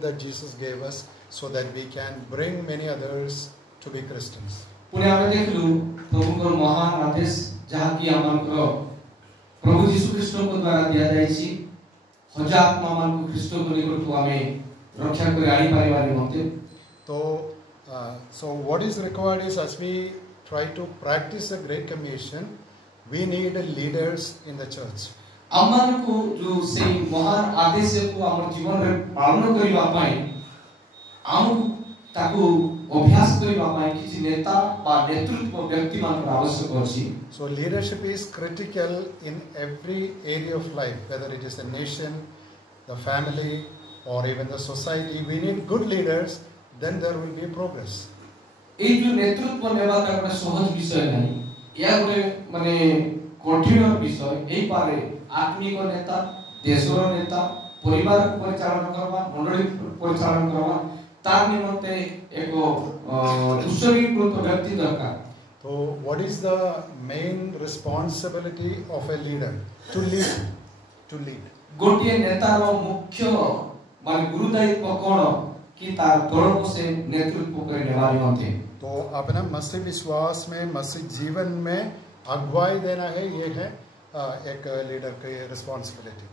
that Jesus gave us so that we can bring many others to be Christians. Pune आमे देखलु प्रभुଙ୍କର महान आदेश जहा कि हमनकर प्रभु यीशु ख्रीष्ट को द्वारा दिया जायछि हजार आत्मा मान को ख्रीष्ट को निकटू आमे रक्षा करे आनी परिवार निमंते so what is required is, as we try to practice the Great Commission, we need leaders in the church. हमन को जो से महान आदेश को हमर जीवन रे पालन करिवा पाई हम ताकू अभ्यास करिवा पाई किछि नेता बा नेतृत्व व्यक्ति मान आवश्यक अछि. So leadership is critical in every area of life, whether it is a nation, the family, or even the society. We need good leaders, then there will be progress. ए जो नेतृत्व नेवा का सहज विषय नहीं, या गोटे माने कठिन विषय एई पारे आत्मिक नेता, देशर नेता, परिवार परिचालन करवा, मंडली परिचालन करवा तार निमंते एक उत्सर्गीकृत व्यक्ति दरकार. So what is the main responsibility of a leader? To lead. गोटे नेतार मुख्य माने गुरुदायित्व कोन कि तार दल को से नेतृत्व करने वाले होते. तो अपना मसीह विश्वास में, मसीह जीवन में अगुवाई देना है, ये है एक लीडर की रिस्पांसिबिलिटी.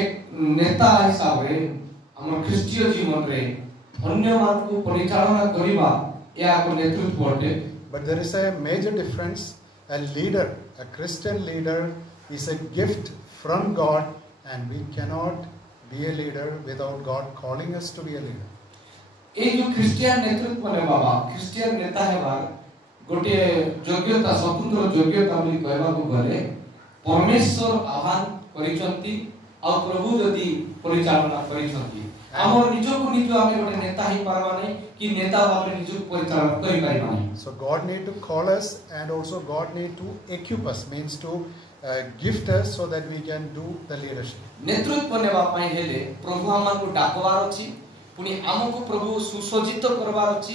एक नेता हिसाब रे हमर ख्रीष्टीय जीवन रे अन्य मान को परिचालन करिवा या को नेतृत्व होते. But there is a major difference. A leader, a Christian leader, is a gift from God, and we cannot be a leader without God calling us to be a leader. ए जो ख्रीष्टियन नेतृत्व ने बाबा ख्रीष्टियन नेता है बार गोटे योग्यता स्वतंत्र योग्यता बोली कहबा को गले परमेश्वर आह्वान करिसंती आ प्रभु जदी परिचालन करिसंती. हमर निजो को निजो आमे गोटे नेता ही पारबा नै कि नेता भाबे निजो परिचालन करि पाइबा नै. So God need to call us, and also God need to equip us, means to gift us so that we can do the leadership. नेतृत्व नेबा पई हेले प्रभु हमन को डाकवार अछि, पुनी हमको प्रभु सुसज्जित करवार अछि,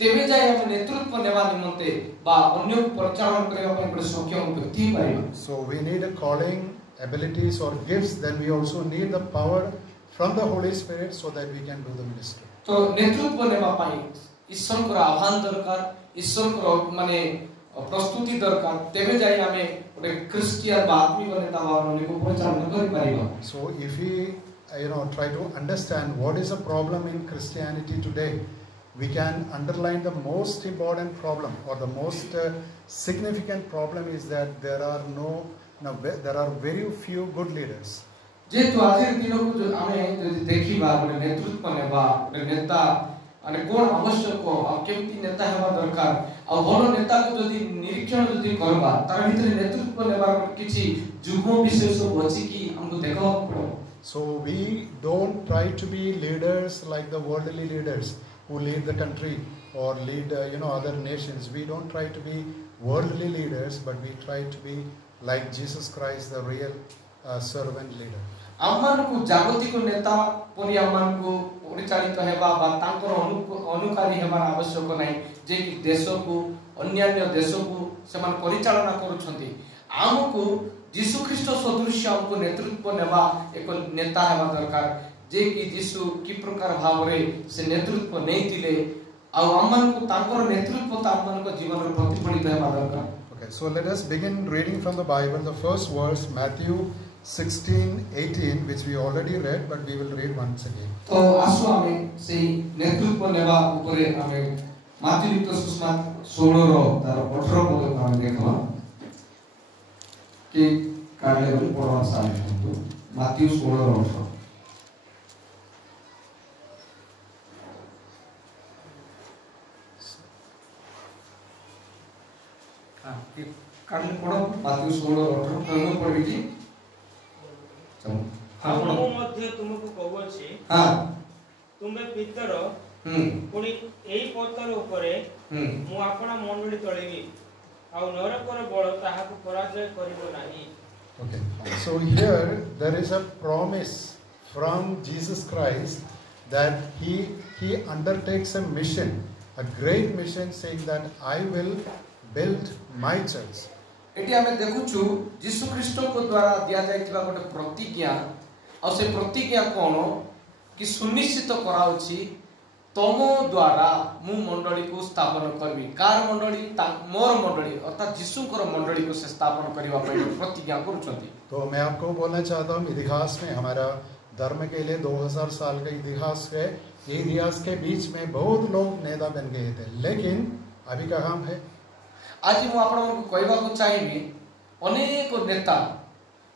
तेबे जाय हम नेतृत्व नेबा निमंते बा अन्य को परिचालन करबा पई बड सक्षम व्यक्ति पाइबा. So we need a calling, abilities or gifts. Then we also need the power from the Holy Spirit so that we can do the ministry. तो नेतृत्व नेबा पई ईश्वर को आह्वान दरकार, ईश्वर को माने प्रस्तुति दरकार, तेबे जाय हमें ओटे क्रिश्चियन बा आत्मिक नेता बाने को परिचालन करि पाइबा. So if we try to understand what is a problem in Christianity today, we can underline the most important problem, or the most significant problem is that there are very few good leaders. जे तो आज दिनो को जो हमें देखिबा बोले नेतृत्व नेबा ओटे नेता अने कोन आवश्यक को आ केमती नेता हेबा दरकार आ भलो नेता को जदी निरीक्षण जदी करबा तार भितर नेतृत्व नेबा किछि जुग्म विषय सब अछि कि हमको देखो. So we don't try to be leaders like the worldly leaders who lead the country or lead other nations. We don't try to be worldly leaders, but we try to be like Jesus Christ, the real servant leader. आमान को जागतिक नेता परि आमान को परिचालित हेबा बा तांकर अनुकारी हेबा आवश्यक नै, जे कि देश को अन्य देश को समान परिचालन करूछंती. आमको यीशु ख्रीष्ट सदृश हमको नेतृत्व नेबा एक नेता हेबा दरकार, जे कि यीशु की प्रकार भाव रे से नेतृत्व नै दिले आ आमान को तांकर नेतृत्व तांकर को जीवन रे प्रतिफलित हेबा दरकार. Okay, so let us begin reading from the Bible. The first verse, Matthew 16:18, which we already read, but we will read once again. तो आसु हमें से नेतृत्व नेबा ऊपर हमें माथ्यू लिखित सुसमाचार 16 रो तार 18 पद को हमें देखबा कि कार्य बोली पढ़वा सारे तो माथ्यू 16 रो 18. हां कि कार्य पढ़ो माथ्यू 16 रो 18 प्रभु पढ़ी जी. हाँ वो मध्य तुमको कहबोछि हां तुमे पितर पुनी एई पत्थर ऊपरे मु आपना मंडली तळेबी आ नरकर बळ ताहाको पराजय करिवो नाही. Okay, so here there is a promise from Jesus Christ that he undertakes a mission, a great mission, saying that I will build my church. Eighty हमें देखुछु यीशु ख्रीष्ट को द्वारा दिया जायतिबा गोटे प्रतिज्ञा, आ से प्रतिज्ञा कोन कि सुनिश्चित कराउछि तम द्वारा मु मंडली को स्थापन करबी कार मंडली मोर मंडली अर्थात यीशुकर मंडली को से स्थापन करबा पई प्रतिज्ञा करूछंती। तो मैं आपको बोलना चाहता हूँ, इतिहास में हमारा धर्म के लिए 2000 साल का इतिहास है। ये इतिहास के बीच में बहुत लोग नेता बन गए थे, लेकिन अभी का काम है। आज मु आपन को कहबा को चाहिबी अनेक नेता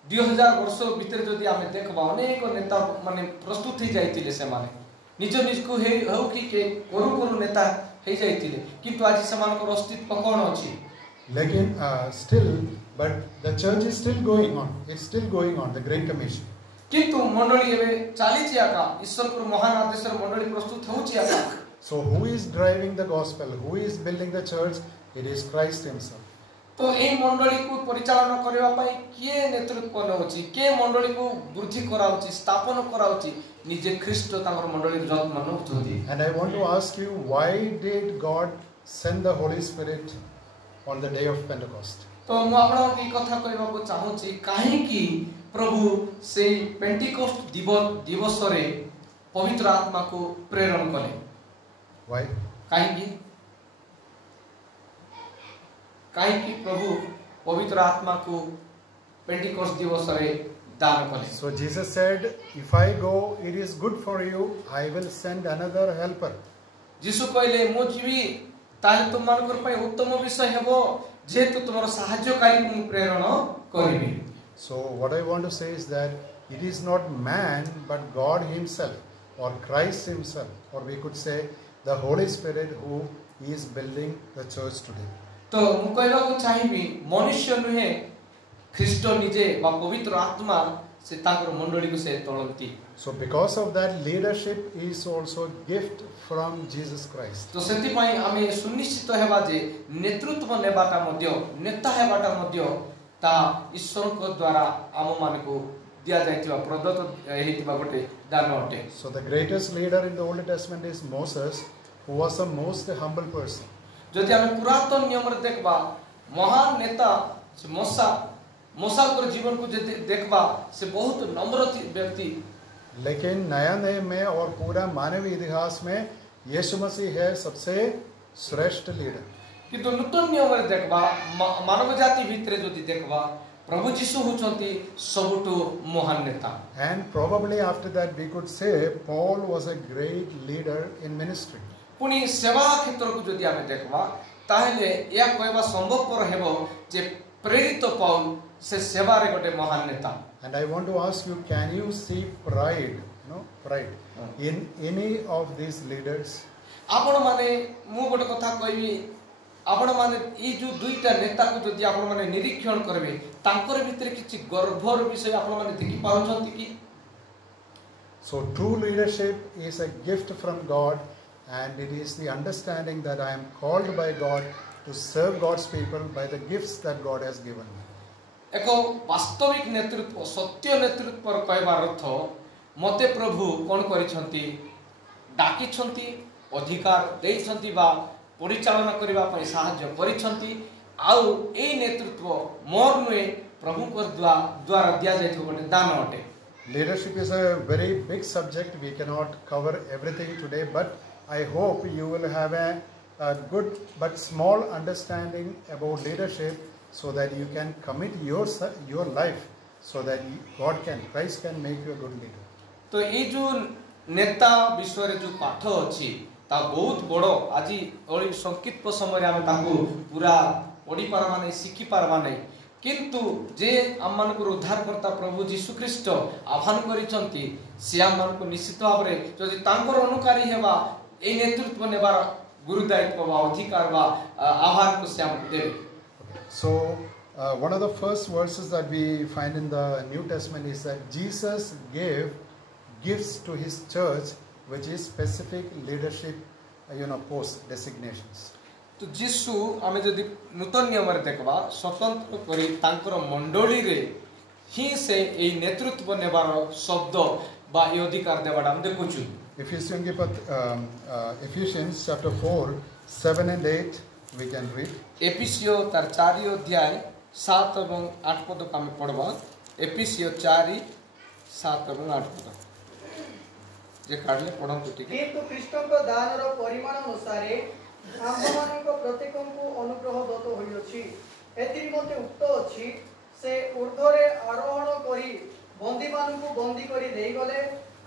2000 वर्ष भीतर जदि आमे देखबा अनेक नेता माने प्रस्तुत ही जाइतिले से माने निज निज को हे हो कि के कोरु नेता हे जाइतिले किंतु आज समान को अस्तित्व कोन अछि। लेकिन still but the church is still going on, it's still going on the great commission. किंतु मंडली एबे चाली छी आका ईश्वर को महान आदेशर मंडली प्रस्तुत होउची आका। So who is driving the gospel, who is building the church? It is Christ himself. तो ए मंडली को परिचालन करबा पई के नेतृत्व नउची, के मंडली को वृद्धि कराउची, स्थापन कराउची, निजे ख्रीष्ट तांकर मंडली जत्न नउथुदी। And I want to ask you, why did God send the Holy Spirit on the day of Pentecost? तो मु आपन की कथा कहबा को चाहूची काहे कि प्रभु से पेंटिकोस्ट दिवस रे पवित्र आत्मा को प्रेरण कले। व्हाई? काहे कि प्रभु पवित्र आत्मा को पेंटिकोस्ट दिवस रे दान कले। So Jesus said, if I go, it is good for you, I will send another helper. यीशु कहले मो जीवी ताले तुम मानकर पय उत्तम विषय हेबो जेतु तुमर सहायकारी मु प्रेरण करिबी। So what I want to say is that it is not man but God himself or Christ himself, or we could say the Holy Spirit who is building the church today. तो मु कहबा को चाहिबी मनुष्य नुहे ख्रीष्ट निजे बा पवित्र आत्मा से ताकर मंडली को से तोलंती। So because of that, leadership is also gift from Jesus Christ. तो सेति पई आमे सुनिश्चित हेबा जे नेतृत्व नेबाटा मध्य नेता हेबाटा मध्य ता ईश्वर को द्वारा आम मान को दिया जायतिबा प्रदत्त हेतिबा गोटे दान अटे। So the greatest leader in the Old Testament is Moses, who was the most humble person. जदि आमे पुरातन नियम रे देखबा महान नेता से मूसा को जीवन को देखबा से बहुत नम्र व्यक्ति। लेकिन नया नियम में और पूरा मानवीय इतिहास में यीशु मसीह है सबसे श्रेष्ठ लीडर। किंतु नूतन नियम रे देखबा मानव जाति भितरे जदि देखबा प्रभु यीशु होचंती सबटु महान नेता। And probably after that we could say Paul was a great leader in ministry. पुनी सेवा क्षेत्र को जदि आमे देखबा ताहेले या कहबा संभवपर हेबो जे प्रेरित पौल से सेवा रे गोटे महान नेता। And I want to ask you, can you see pride, in any of these leaders? आपण माने मु गोटे कथा कहबी आपण माने ई जो दुईटा नेता को जदि आपण माने निरीक्षण करबे तांकर भितर किछि गर्भर विषय आपण माने देखि पाउछंती कि? So true leadership is a gift from God, and it is the understanding that I am called by God to serve God's people by the gifts that God has given me. एको वास्तविक नेतृत्व सत्य नेतृत्व पर कहबार अर्थ मते प्रभु कोन करिसंती डाकी छंती अधिकार देइसंती बा परिचालन करिबा पय सहाय्य करिसंती आउ ए नेतृत्व मोर नुए प्रभु को द्वारा दिया जायतो गोटे दान अटे। Leadership is a very big subject. We cannot cover everything today, but I hope you will have a good but small understanding about leadership, so that you can commit your life, so that Christ can make you a good leader. तो ये जो नेता विषय रे जो पाठ अछि ता बहुत बड़ो आजि ओली संकीर्त समय आमे ताकू पूरा पढ़ी पारबा नै सिखि पारबा नै, किंतु जे आमान को उद्धारकर्ता प्रभु यीशु ख्रीष्ट आह्वान करिसंती से आमान को निश्चित भाव रे जदि तांकर अनुकारी हेबा ए नेतृत्व नेबार गुरुदायित्व बा अधिकार बा आह्वान को से हम देबे। So one of the first verses that we find in the New Testament is that Jesus gave gifts to his church, which is specific leadership, post designations. तो यीशु आमे जदि नूतन नियम रे देखबा स्वतंत्र करी तांकर मंडली रे ही से ए नेतृत्व नेबार शब्द बा ए अधिकार देबाडा हम देखुछु। Ephesians chapter 4, 7 and 8 we can read. एफिसियो तार 4 अध्याय 7 एवं 8 पद का में पढ़बा। एफिसियो 4 7 एवं 8 पद। जे काढले पढନ୍ତୁ ଟିକେ किंतु ख्रीष्टଙ୍କ दानର परिमाण अनुसारे आम्भମାନଙ୍କ प्रत्येकଙ୍କୁ अनुग्रह दत्त ହୋଇଅଛି एथि मते उक्त अछि से ऊर्ध्वरे आरोहण करी बंदीମାନଙ୍କୁ बंदी करी देई गले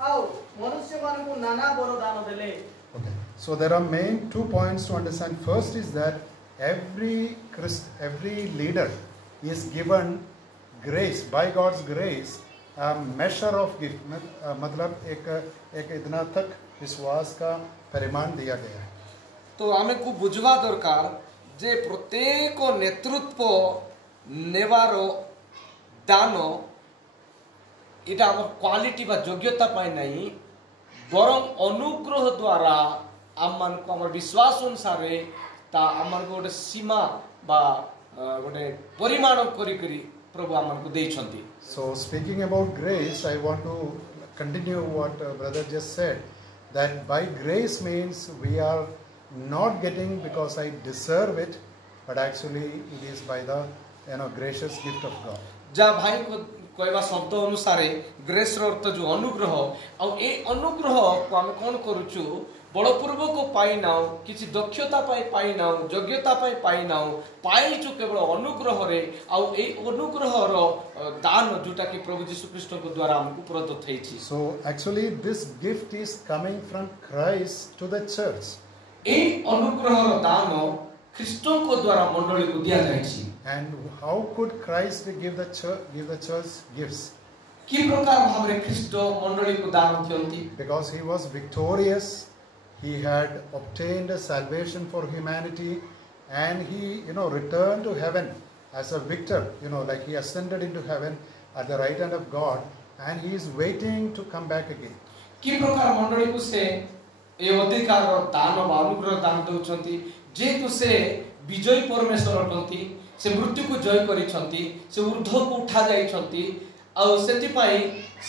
आउ मनुष्यମାନଙ୍କୁ नाना वरदान देले. Okay. So there are main 2 points to understand. First is that every leader is given grace, by God's grace, a measure of gift. मतलब एक इतना तक विश्वास का परिमाण दिया गया है. तो आमे को बुझवा दरकार जे प्रत्येक नेतृत्व नेवारो दानो इटा हम क्वालिटी बा योग्यता पाई नहीं बरं अनुग्रह द्वारा आम को हमर विश्वास अनुसार ता हमर गोटे सीमा बा गोटे परिमाण करी करी प्रभु आम को देइछंती. So speaking about grace, I want to continue what brother just said, that by grace means we are not getting because I deserve it, but actually it is by the gracious gift of God. जा भाई को कहवा शब्द अनुसार grace अर्थ जो अनुग्रह आ ए अनुग्रह को हम कोन करूछु बलपूर्वक पाई नाउ किछि दक्षता पाई नाउ योग्यता पाई नाउ पाइछु केवल अनुग्रह रे आ ए अनुग्रह रो दान जोटा कि प्रभु यीशु ख्रीष्ट को द्वारा हमको प्रदत्त हेछि. So actually this gift is coming from Christ to the church. ए अनुग्रह रो दान ख्रीष्ट को द्वारा मंडली को दिया जायछि. And how could Christ give the church gifts? कि प्रकार भाबरे ख्रीष्ट मंडली को दान दियंती? Because he was victorious, he had obtained a salvation for humanity, and he returned to heaven as a victor, like he ascended into heaven at the right hand of God, and he is waiting to come back again. कि प्रकार मंडली को से ए अधिकार दान व अनुग्रह दान दउछंती जेतु से विजय परमेश्वर अटंती से मृत्यु को जय करिसंती से ऊर्ध्व को उठा जाइसंती आ सेति पई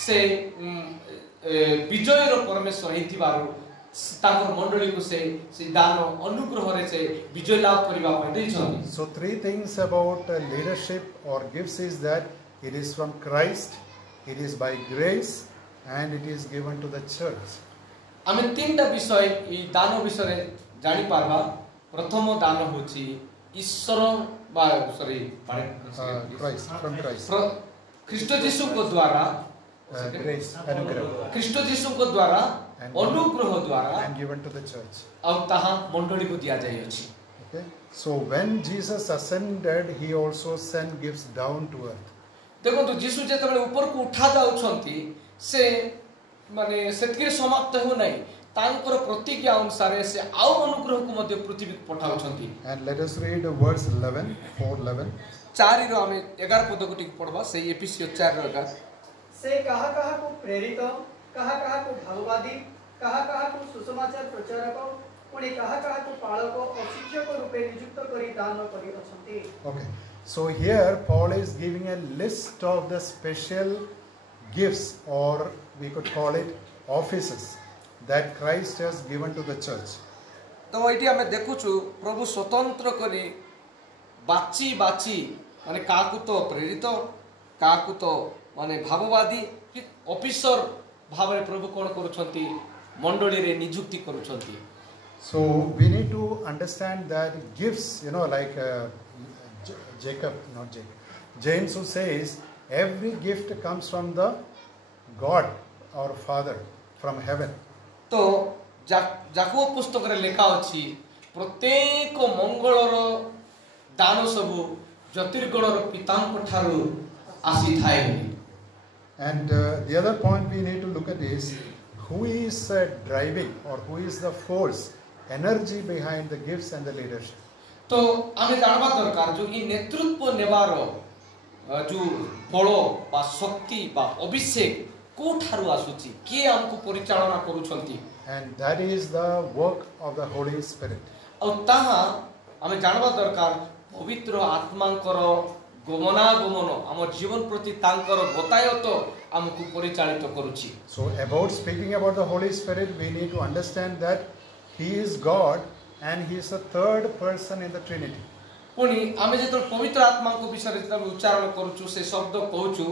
से विजय रो परमेश्वर हेतिबारु ताकर मंडली को से दान अनुग्रह रे से विजय लाभ करिबा पई दैछंती. So 3 things about leadership or gifts is that it is from Christ, it is by grace, and it is given to the church. आमे तीनटा विषय ई दान विषय जानि पारबा. प्रथम दान होची ईश्वर बा सॉरी Christ, from Christ. ख्रीष्ट यीशु को द्वारा Grace, अनुग्रह. ख्रीष्ट यीशु को द्वारा अनुग्रह द्वारा and given to the church. अब ताहा मंडली को दिया जाय अछि. Okay. So when Jesus ascended, he also sent gifts down to earth. देखो तो यीशु जेतबे ऊपर को उठा जाउछंती से माने सेतके समाप्त हो नै तांकर प्रतिज्ञा अनुसार से आउ अनुग्रह को मध्य पृथ्वी पठाउछंती. And let us read verse 11, 4:11. 4 रो हमें 11 पद को टिक पढबा से एफिसियो 4 रो 11. से कहा को प्रेरित कहा को ढालवादी कहा को सुसमाचार प्रचारक पुणी कहा को पालक और शिक्षक रूपे नियुक्त करी दान करी अछंती. Okay. So here Paul is giving a list of the special gifts, or we could call it offices, that Christ has given to the church. तो एटी हमें देखुछु प्रभु स्वतंत्र करी बाची माने काकु तो प्रेरित काकु तो माने भाववादी कि ऑफिसर भाबरे प्रभु कोन करूछंती मंडली रे नियुक्ति करूछंती. So we need to understand that gifts, like James, who says every gift comes from the God, our Father, from heaven. तो जाकोब पुस्तक रे लेखा अछि प्रत्येक मंगलर दान सबु ज्योतिर्गणर पितांक ठारू आसी थाए. And the other point we need to look at is who is driving, or who is the force, energy behind the gifts and the leadership. तो आमे जानबा दरकार जो ई नेतृत्व नेबारो जो बलो बा शक्ति बा अभिषेक को ठारू आसुची के हमको परिचालना करूछंती. And that is the work of the Holy Spirit. और ताहा आमे जानबा दरकार पवित्र आत्मांकर गमनागमन आम जीवन प्रति तांकर गतायत हमको परिचालित करूची. So about speaking about the Holy Spirit, we need to understand that he is God and he is the third person in the Trinity. पुणी आमे जेतो पवित्र आत्मा को विषय रे जब उच्चारण करूछु से शब्द कहूछु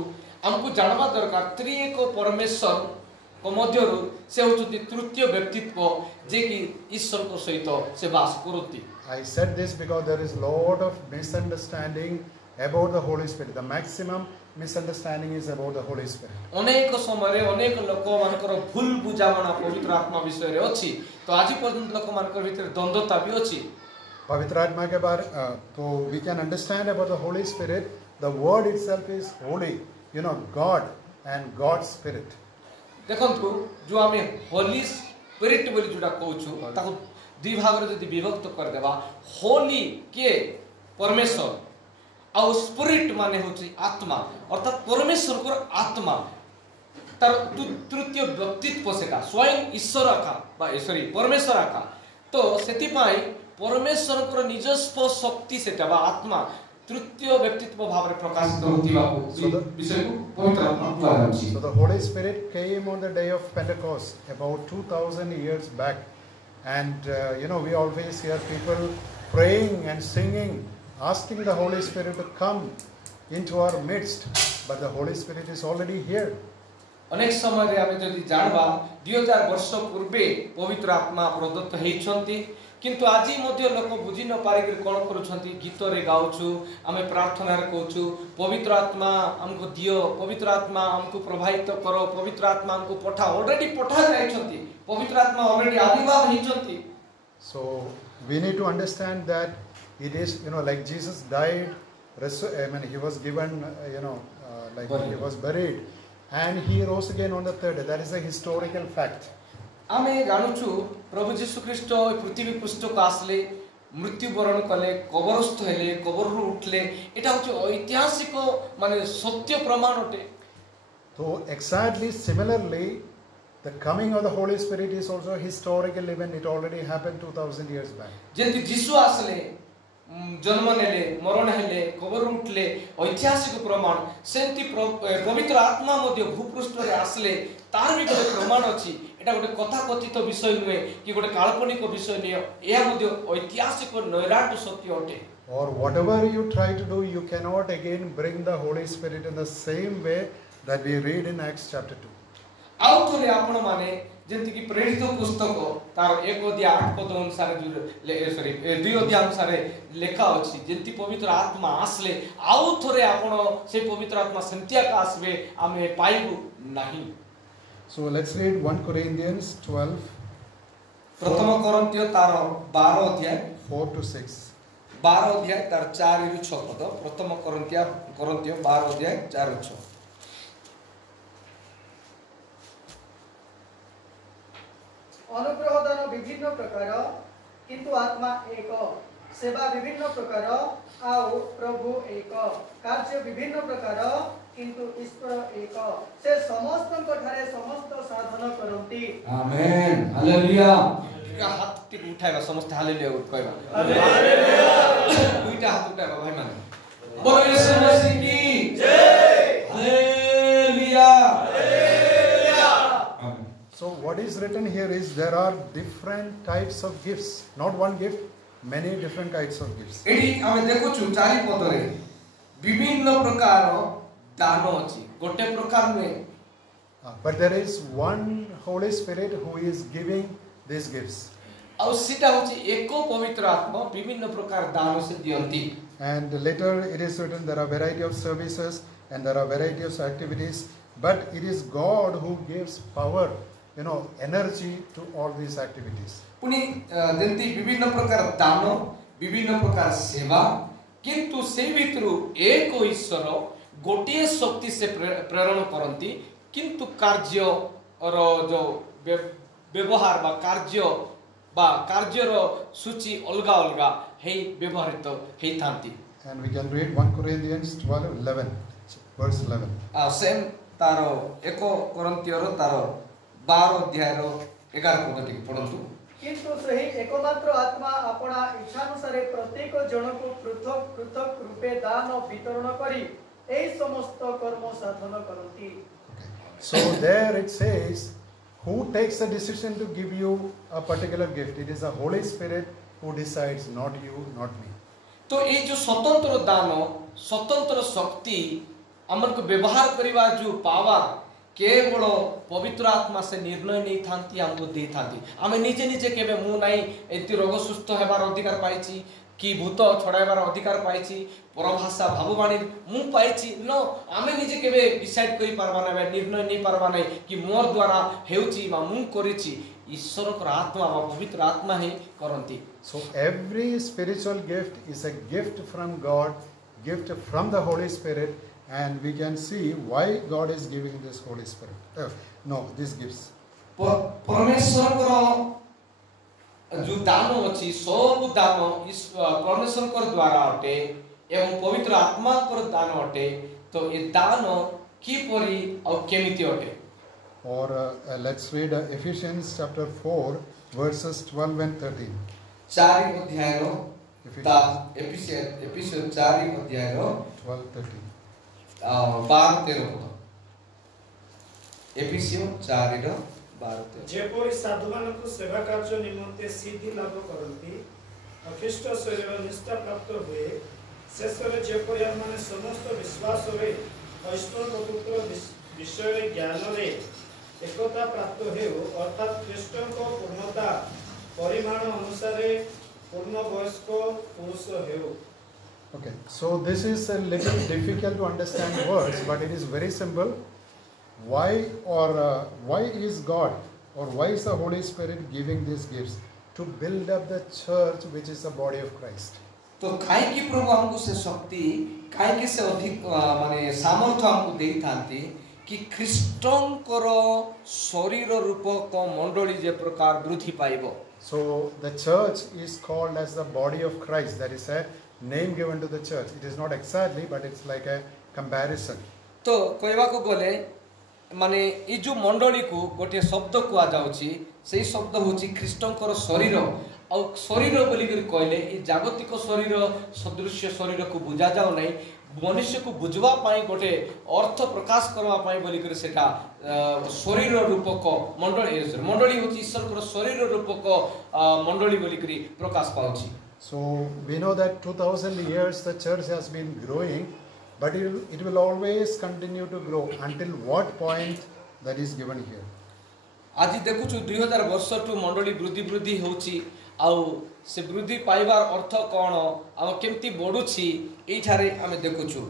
हमको जानबा दरकार त्रिएक परमेश्वर को मध्यरु से होचुती तृतीय व्यक्तित्व जे कि ईश्वर को सहित से वास करती। I said this because there is lot of misunderstanding about the Holy Spirit. The maximum misunderstanding is about the Holy Spirit. अनेक समय अनेक लोक मानकर भूल बुझामणा पवित्र आत्मा विषय रे अछि तो आज पर्यंत लोक मानकर भीतर द्वंद्वता भी अछि। पवित्र आत्मा के बारे तो we can understand about the Holy Spirit. The word itself is holy, you know, God and God's Spirit. देखंतु जो आमे होली स्पिरिट बोली जुडा कहूछु ताको दुई भाग रे जदि विभक्त कर देबा होली के परमेश्वर और स्पिरिट माने होची आत्मा अर्थात परमेश्वर को आत्मा तार तृतीय व्यक्तित्व से का स्वयं ईश्वर का बा सॉरी परमेश्वर का तो सेति पाई परमेश्वर को निजस्व शक्ति से बा आत्मा तृतीय व्यक्तित्व भाव रे प्रकाशित होतिबा विषय को पवित्र आत्मा कहछि। So the Holy Spirit came on the day of Pentecost about 2000 years back, and you know, we always hear people praying and singing, asking the Holy Spirit to come into our midst, but the Holy Spirit is already here. अनेक समय रे आमे जदि जानबा 2000 वर्ष पूर्वे पवित्र आत्मा प्रदत्त हेइछंती किंतु आजि मध्ये लोक बुझि न पारि कोन करूछंती गीत रे गाउछु आमे प्रार्थना रे कहूछु पवित्र आत्मा हमको दियो पवित्र आत्मा हमको प्रभावित करो पवित्र आत्मा हमको पठा ऑलरेडी पठा जाइछंती पवित्र आत्मा ऑलरेडी आविर्भाव हेइछंती। So we need to understand that it is, you know, like Jesus died, I mean he was given like he was buried and he rose again on the third day. That is a historical fact. आमे जानुछु प्रभु यीशु ख्रीष्ट पृथ्वी पृष्ठ को आसले मृत्यु वरण कले कबरस्थ हेले कबररु उठले एटा होछ ऐतिहासिक माने सत्य प्रमाण अटे। So exactly similarly the coming of the Holy Spirit is also a historical event. It already happened 2000 years back. जेंति यीशु आसले जन्म नेले मरण हेले कबर उठले ऐतिहासिक प्रमाण सेंति पवित्र आत्मा मध्ये भूपृष्ठ रे आसले तार भी गोटे प्रमाण अछि एटा गोटे कथा कथित विषय नुहे कि गोटे काल्पनिक विषय निय एहा मध्ये ऐतिहासिक नैराट सत्य अटे। Or whatever you try to do, you cannot again bring the Holy Spirit in the same way that we read in Acts chapter 2. आउ थोरे आपण माने जेंति कि प्रेरित पुस्तक तार 1 अध्याय 8 पद अनुसार सॉरी 2 अध्याय अनुसार लेखा अछि जेंति पवित्र आत्मा आसले आउ थोरे आपण से पवित्र आत्मा संत्या का आसबे आमे पाइबु नाही। So let's read 1 Corinthians 12 प्रथम कोरिन्थियो तार 12 अध्याय 4 to 6. 12 अध्याय तार 4 रु 6 पद प्रथम कोरिन्थियो 12 अध्याय 4 रु 6। अनुग्रह दान विभिन्न प्रकार किंतु आत्मा एक सेवा विभिन्न प्रकार आउ प्रभु एक कार्य विभिन्न प्रकार किंतु ईश्वर एक से समस्त ठारे समस्त साधन करंती। Amen hallelujah. हाथ टिक उठाइबा समस्त हालेलुया कहबा हालेलुया। दुईटा हाथ उठाइबा भाई माने बोलो यीशु मसीह की जय hallelujah. So what is written here is there are different types of gifts, not one gift, many different types of gifts. एडी आमे देखुछु चारि पदरे विभिन्न प्रकार दान अछि गोटे प्रकार में but there is one Holy Spirit who is giving these gifts. और सीटा होछि एको पवित्र आत्मा विभिन्न प्रकार दान से दियंती। And later it is written there are variety of services and there are variety of activities, but it is God who gives power, you know, energy to all these activities. पुनी जेंति विभिन्न प्रकार दान विभिन्न प्रकार सेवा किंतु से भितरु एक ईश्वर गोटे शक्ति से प्रेरण करंती किंतु कार्य और जो व्यवहार बा कार्यर सूची अलगा अलगा हे व्यवहारित हे थांती। And we can read 1 Corinthians 12:11 verse 11. Same तारो एको कोरिन्थियो रो तारो 12 अध्याय रो 11 पद टिक पढंतु। किंतु सही एकमात्र आत्मा अपना इच्छानुसार प्रत्येक जन को पृथक पृथक रूपे दान वितरण करी एई समस्त कर्म साधन करंती। So there it says who takes the decision to give you a particular gift. It is the Holy Spirit who decides, not you, not me. तो ये जो स्वतंत्र दान स्वतंत्र शक्ति हमन को व्यवहार करिवा जो पावर केवल पवित्र आत्मा से निर्णय नहीं थांती हमको दे थांती आमे निजे निजे केबे मु नाही एति रोग सुस्थ हेबार अधिकार पाइछि कि भूत छड़ाइबार अधिकार पाइछि परभाषा भाववाणी मु पाइछि नो आमे निजे केबे डिसाइड करि पारबा ना निर्णय नहीं पारबा नै कि मोर द्वारा हेउछि बा मु करिछि ईश्वर को आत्मा बा पवित्र आत्मा ही करंती So every spiritual gift is a gift from God, gift from the Holy Spirit, and we can see why God is giving this Holy Spirit. No, these gifts. परमेश्वर को जो दान अछि सब दान इस परमेश्वर को द्वारा अटे एवं पवित्र आत्मा को दान अटे तो ये दान की परी और केमिति अटे Or let's read Ephesians chapter 4 verses 12 and 13. 4 अध्याय रो ता एफिसियन 4 अध्याय रो 12-13. 12-13 एफिसियन 4 रो 12-13 जेपरि साधुमानक सेवा कार्य निमंते सिद्धि लाभ करंती ख्रीष्ट शरीर निष्ठा प्राप्त हुए शेषरे जेपरि आमने समस्त विश्वास रे ईश्वर पुत्र विषय रे ज्ञान रे एकता प्राप्त हेउ अर्थात ख्रीष्ट को पूर्णता परिमाण अनुसार पूर्ण वयस्क पुरुष हेउ. Okay, so this is a little difficult to understand words, but it is very simple. Why is God or why is the Holy Spirit giving these gifts? To build up the church, which is the body of Christ. तो काहे की प्रभु हमको से शक्ति काहे के से अधिक माने सामर्थ्य हमको देई थांती कि ख्रीष्टंकर शरीर रूपक मंडली जे प्रकार वृद्धि पाइबो. So the church is called as the body of Christ. That is a name given to the church. It is not exactly, but it's like a comparison. तो कहवा को गले माने ई जो मंडली को गोटे शब्द कुआ जाउची सेही शब्द होची ख्रीष्टंकर शरीर और शरीर बोली कर कहले ई जागतिक शरीर सदृश्य शरीर को बुझा जाओ नहीं मनुष्य को बुझवा पाई गोटे अर्थ प्रकाश करवा पाई बोली कर सेटा शरीर रूपक मंडली होची ईश्वर को शरीर रूपक मंडली बोली करी प्रकाश पाउची. So we know that 2000 years the church has been growing, but it will always continue to grow until what point that is given here. आज देखु 2000 वर्ष टू मंडली वृद्धि होची आउ से वृद्धि पाइबार अर्थ कौन आ केमती बढ़ुछि एठारे आमे देखुछु.